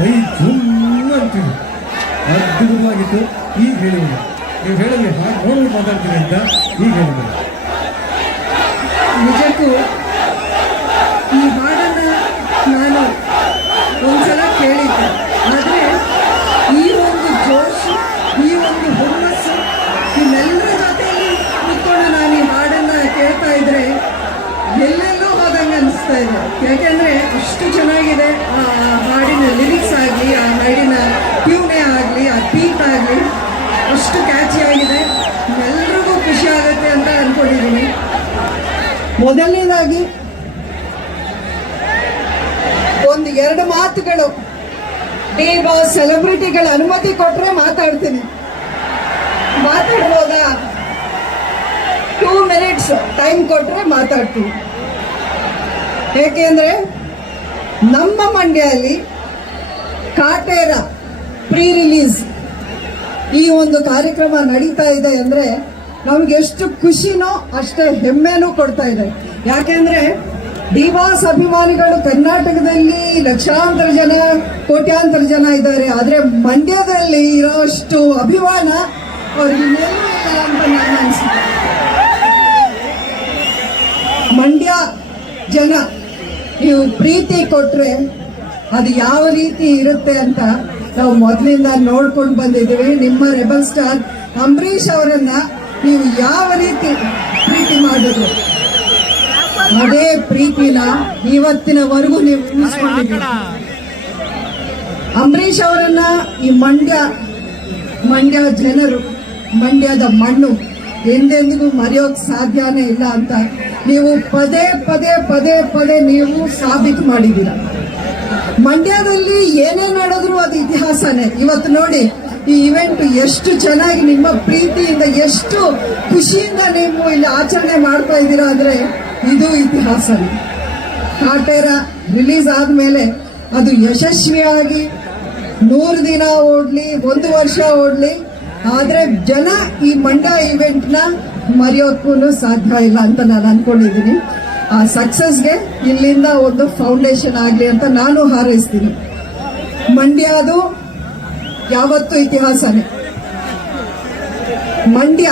ಮೈ ಜುಮ್ ಅಂತೀವಿ. ಅದ್ಭುತವಾಗಿತ್ತು. ಈಗ ಹೇಳಿದ್ರು ನೀವು ಹೇಳಿದ್ರಿ ಹಾಗೆ ನೋಡ್ಬಿಟ್ಟು ಮಾತಾಡ್ತೀನಿ ಅಂತ. ಈಗ ಹೇಳಿದ್ರು ನಿಜಕ್ಕೂ ಈ ಹಾಡನ್ನು ನಾನು ಒಂದ್ಸಲ ಕೇಳಿದ್ದೆ. ಆದರೆ ಈ ಒಂದು ಜೋಶು, ಈ ಒಂದು ಹುಮ್ಮಸ್ಸು, ನಿಮ್ಮೆಲ್ಲರ ಜೊತೆಯಲ್ಲಿ ಕೂತ್ಕೊಂಡು ನಾನು ಈ ಹಾಡನ್ನು ಕೇಳ್ತಾ ಇದ್ರೆ ಎಲ್ಲೆಲ್ಲೋ ಹೋದಂಗೆ ಅನಿಸ್ತಾ ಇದೆ. ಯಾಕೆಂದರೆ ಅಷ್ಟು ಚೆನ್ನಾಗಿದೆ ಆ ಹಾಡಿನ ಲಿರಿಕ್ಸ್ ಆಗಲಿ, ಆ ಹಾಡಿನ ಟ್ಯೂನೇ ಆಗಲಿ, ಆ ಬೀಟ್ ಆಗಲಿ ಅಷ್ಟು ಕ್ಯಾಚಿ ಆಗಿದೆ. ಎಲ್ಲರಿಗೂ ಖುಷಿ ಆಗುತ್ತೆ ಅಂತ ಅಂದ್ಕೊಂಡಿದ್ದೀನಿ. ಮೊದಲನೇದಾಗಿ ಒಂದು ಎರಡು ಮಾತುಗಳು ನೀವು ಸೆಲೆಬ್ರಿಟಿಗಳ ಅನುಮತಿ ಕೊಟ್ಟರೆ ಮಾತಾಡ್ತೀನಿ. ಮಾತಾಡ್ಬೋದಾ? 2 minutes ಟೈಮ್ ಕೊಟ್ಟರೆ ಮಾತಾಡ್ತೀನಿ. ಏಕೆಂದರೆ ನಮ್ಮ ಮಂಡ್ಯಲ್ಲಿ ಕಾಟೇರ ಪ್ರೀ ರಿಲೀಸ್ ಈ ಒಂದು ಕಾರ್ಯಕ್ರಮ ನಡೀತಾ ಇದೆ ಅಂದರೆ ನಮ್ಗೆ ಎಷ್ಟು ಖುಷಿನೋ ಅಷ್ಟೇ ಹೆಮ್ಮೆನೂ ಕೊಡ್ತಾ ಇದೆ. ಯಾಕೆಂದ್ರೆ ಡಿ-ಬಾಸ್ ಅಭಿಮಾನಿಗಳು ಕರ್ನಾಟಕದಲ್ಲಿ ಲಕ್ಷಾಂತರ ಜನ, ಕೋಟ್ಯಾಂತರ ಜನ ಇದ್ದಾರೆ. ಆದರೆ ಮಂಡ್ಯದಲ್ಲಿ ಇರೋಷ್ಟು ಅಭಿಮಾನ ಅವ್ರಿಗೆ ಇಲ್ಲ ಅಂತ ನಾನು ಅನಿಸುತ್ತೆ. ಮಂಡ್ಯ ಜನ ನೀವು ಪ್ರೀತಿ ಕೊಟ್ರೆ ಅದು ಯಾವ ರೀತಿ ಇರುತ್ತೆ ಅಂತ ನಾವು ಮೊದಲಿಂದ ನೋಡ್ಕೊಂಡು ಬಂದಿದ್ದೀವಿ. ನಿಮ್ಮ ರೆಬಲ್ ಸ್ಟಾರ್ ಅಂಬರೀಷ್ ಅವರನ್ನ ನೀವು ಯಾವ ರೀತಿ ಪ್ರೀತಿ ಮಾಡಿದ್ರು ಅದೇ ಪ್ರೀತಿನ ಇವತ್ತಿನವರೆಗೂ ನೀವು ಉಳಿಸ್ಕೊಂಡಿದ್ದೀರಿ. ಅಂಬರೀಷ್ ಅವರನ್ನ ಈ ಮಂಡ್ಯ ಜನರು, ಮಂಡ್ಯದ ಮಣ್ಣು ಎಂದೆಂದಿಗೂ ಮರೆಯೋಕ್ ಸಾಧ್ಯನೇ ಇಲ್ಲ ಅಂತ ನೀವು ಪದೇ ಪದೇ ಪದೇ ಪದೇ ನೀವು ಸಾಬೀತು ಮಾಡಿದ್ದೀರ. ಮಂಡ್ಯದಲ್ಲಿ ಏನೇ ನಡೆದ್ರು ಅದು ಇತಿಹಾಸನೇ. ಇವತ್ತು ನೋಡಿ ಈ ಇವೆಂಟ್ ಎಷ್ಟು ಚೆನ್ನಾಗಿ ನಿಮ್ಮ ಪ್ರೀತಿಯಿಂದ, ಎಷ್ಟು ಖುಷಿಯಿಂದ ನೀವು ಇಲ್ಲಿ ಆಚರಣೆ ಮಾಡ್ತಾ ಇದ್ದೀರಾ ಅಂದ್ರೆ ಇದು ಇತಿಹಾಸನೇ. ಕಾಟೇರ ರಿಲೀಸ್ ಆದ್ಮೇಲೆ ಅದು ಯಶಸ್ವಿಯಾಗಿ 100 ದಿನ ಓಡ್ಲಿ, 1 ವರ್ಷ ಓಡ್ಲಿ, ಆದ್ರೆ ಜನ ಈ ಮಂಡ್ಯ ಇವೆಂಟ್ನ ಮರೆಯೋಕ್ಕೂ ಸಾಧ್ಯ ಇಲ್ಲ ಅಂತ ನಾನು ಅನ್ಕೊಂಡಿದ್ದೀನಿ. ಆ ಸಕ್ಸಸ್ಗೆ ಇಲ್ಲಿಂದ ಒಂದು ಫೌಂಡೇಶನ್ ಆಗಲಿ ಅಂತ ನಾನು ಹಾರೈಸ್ತೀನಿ. ಮಂಡ್ಯ ಅದು ಯಾವತ್ತೂ ಇತಿಹಾಸನೇ. ಮಂಡ್ಯ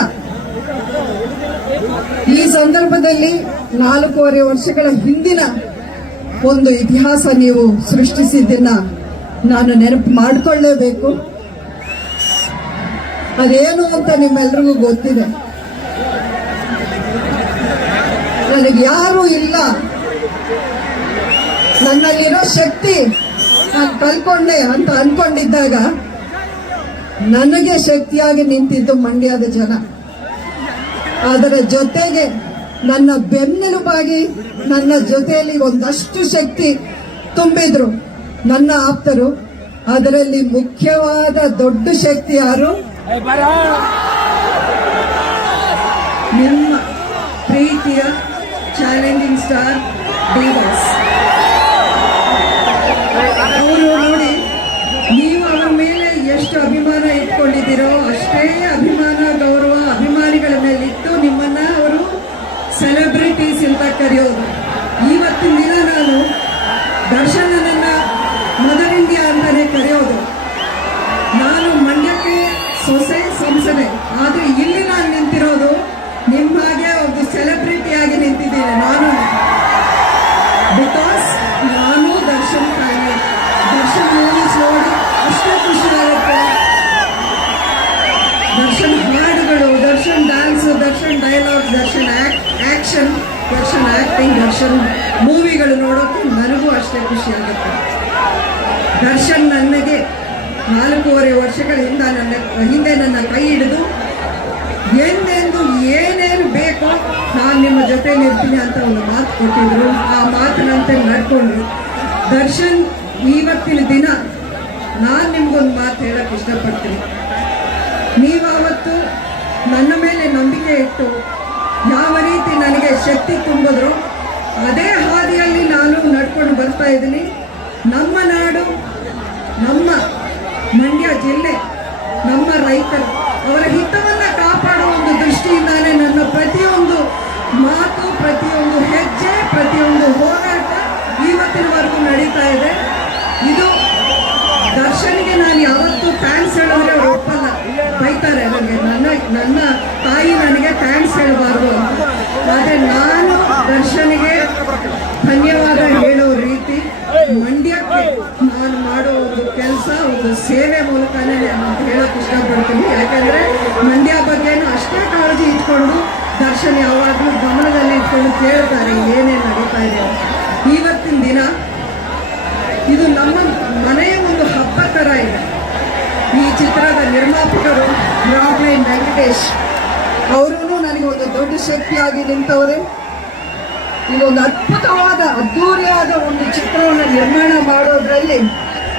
ಈ ಸಂದರ್ಭದಲ್ಲಿ 4.5 ವರ್ಷಗಳ ಹಿಂದಿನ ಒಂದು ಇತಿಹಾಸ ನೀವು ಸೃಷ್ಟಿಸಿದ್ದನ್ನ ನಾನು ನೆನಪು ಮಾಡಿಕೊಳ್ಳೇಬೇಕು. ಅದೇನು ಅಂತ ನಿಮ್ಮೆಲ್ರಿಗೂ ಗೊತ್ತಿದೆ. ನನಗೆ ಯಾರು ಇಲ್ಲ, ನನ್ನಲ್ಲಿರೋ ಶಕ್ತಿ ನಾನು ಕಲ್ಕೊಂಡೆ ಅಂತ ಅನ್ಕೊಂಡಿದ್ದಾಗ ನನಗೆ ಶಕ್ತಿಯಾಗಿ ನಿಂತಿದ್ದು ಮಂಡ್ಯದ ಜನ. ಅದರ ಜೊತೆಗೆ ನನ್ನ ಬೆನ್ನೆಲುಬಾಗಿ ನನ್ನ ಜೊತೆಯಲ್ಲಿ ಒಂದಷ್ಟು ಶಕ್ತಿ ತುಂಬಿದ್ರು ನನ್ನ ಆಪ್ತರು. ಅದರಲ್ಲಿ ಮುಖ್ಯವಾದ ದೊಡ್ಡ ಶಕ್ತಿ ಯಾರು? ನಿಮ್ಮ ಪ್ರೀತಿಯ ಚಾಲೆಂಜಿಂಗ್ ಸ್ಟಾರ್ ಡಿ-ಬಾಸ್. ಅವರು ನೋಡಿ, ನೀವು ಅವರ ಮೇಲೆ ಎಷ್ಟು ಅಭಿಮಾನ ಇಟ್ಕೊಂಡಿದ್ದೀರೋ ಅಷ್ಟೇ ಅಭಿಮಾನ, ಗೌರವ ಅಭಿಮಾನಿಗಳ ಮೇಲಿತ್ತು. ನಿಮ್ಮನ್ನ ಅವರು ಸೆಲೆಬ್ರಿಟೀಸ್ ಅಂತ ಕರೆಯೋದು. ಇವತ್ತಿನ ದಿನ ನಾನು ದರ್ಶನನನ್ನ ಮದರ್ ಇಂಡಿಯಾ ಅಂತಾನೆ ಕರೆಯೋದು. ನಾನು ಮಂಡ್ಯಕ್ಕೆ ಸೊಸೆ ಸಂಸದೆ, ಆದರೆ ಇಲ್ಲಿ ನಾನು ನಿಂತಿರೋದು ನಿಮ್ಮ ಹಾಗೆ ಒಂದು ಸೆಲೆಬ್ರಿಟಿಯಾಗಿ ನಿಂತಿದ್ದೀನಿ ನಾನು. ಬಿಕಾಸ್ ನಾನು ದರ್ಶನ್ ಫ್ಯಾನ್. ದರ್ಶನ್ ಮೂವೀಸ್ ನೋಡಿ ಅಷ್ಟೇ ಖುಷಿ ಆಗುತ್ತೆ. ದರ್ಶನ್ ಹಾಡುಗಳು, Darshan dance, Darshan dialogue, Darshan action, Darshan acting, Darshan ಮೂವಿಗಳು ನೋಡೋಕೆ ನನಗೂ ಅಷ್ಟೇ ಖುಷಿ ಆಗುತ್ತೆ. ದರ್ಶನ್ ನನಗೆ 4.5 ವರ್ಷಗಳ ಹಿಂದೆ ನನ್ನ ಕೈ ಹಿಡಿದು ಎಂದೆಂದು ಏನೇನು ಬೇಕೋ ನಾನು ನಿಮ್ಮ ಜೊತೆಲಿ ಇರ್ತೀನಿ ಅಂತ ಒಂದು ಮಾತು ಕೊಟ್ಟಿದ್ರು. ಆ ಮಾತಿನಂತೆ ನಡ್ಕೊಂಡ್ರು. ದರ್ಶನ್, ಇವತ್ತಿನ ದಿನ ನಾನು ನಿಮ್ಗೊಂದು ಮಾತು ಹೇಳಕ್ಕೆ ಇಷ್ಟಪಡ್ತೀನಿ. ನೀವಾವತ್ತು ನನ್ನ ಮೇಲೆ ನಂಬಿಕೆ ಇಟ್ಟು ಯಾವ ರೀತಿ ನನಗೆ ಶಕ್ತಿ ತುಂಬಿದ್ರು ಅದೇ ಹಾದಿಯಲ್ಲಿ ನಾನು ನಡ್ಕೊಂಡು ಬರ್ತಾ ಇದ್ದೀನಿ. ನಮ್ಮ ನಾಡು, ನಮ್ಮ ಮಂಡ್ಯ ಜಿಲ್ಲೆ, ನಮ್ಮ ರೈತರು, ಅವರ ಹಿತವನ್ನು ಕಾಪಾಡುವ ಒಂದು ದೃಷ್ಟಿಯಿಂದಾನೇ ನನ್ನ ಪ್ರತಿಯೊಂದು ಮಾತು, ಪ್ರತಿಯೊಂದು ಹೆಜ್ಜೆ, ಪ್ರತಿಯೊಂದು ಹೋರಾಟ ಇವತ್ತಿನವರೆಗೂ ನಡೀತಾ ಇದೆ. ಇದು ತಾಯಿ ನನಗೆ ಥ್ಯಾಂಕ್ಸ್ ಹೇಳಬಾರ್ದು ಅಂತ. ಆದರೆ ನಾನು ದರ್ಶನಿಗೆ ಧನ್ಯವಾದ ಹೇಳೋ ರೀತಿ ಮಂಡ್ಯಕ್ಕೆ ನಾನು ಮಾಡೋ ಒಂದು ಕೆಲಸ ಒಂದು ಸೇವೆ ಮೂಲಕನೇ ನಾನು ಹೇಳೋಕೆ ಇಷ್ಟಪಡ್ತೀನಿ. ಯಾಕಂದರೆ ಮಂಡ್ಯ ಬಗ್ಗೆನೂ ಅಷ್ಟೇ ಕಾಳಜಿ ಇಟ್ಕೊಂಡು ದರ್ಶನ್ ಯಾವಾಗಲೂ ಗಮನದಲ್ಲಿ ಇಟ್ಕೊಂಡು ಕೇಳ್ತಾರೆ ಏನೇನು ನಡೀತಾ ಇದೆ ಅಂತ. ಇವತ್ತಿನ ದಿನ ಇದು ನಮ್ಮ ಮನೆಯ ಒಂದು ಹಬ್ಬ ಥರ ಇದೆ. ಈ ಚಿತ್ರದ ನಿರ್ಮಾಪಕರು ರಾಘವೇಂದ್ರ ವೆಂಕಟೇಶ್ ಅವರೂ ನನಗೆ ಒಂದು ದೊಡ್ಡ ಶಕ್ತಿಯಾಗಿ ನಿಂತವರೇ. ಇದೊಂದು ಅದ್ಭುತವಾದ ಅದ್ಧೂರಿಯಾದ ಒಂದು ಚಿತ್ರವನ್ನು ನಿರ್ಮಾಣ ಮಾಡೋದ್ರಲ್ಲಿ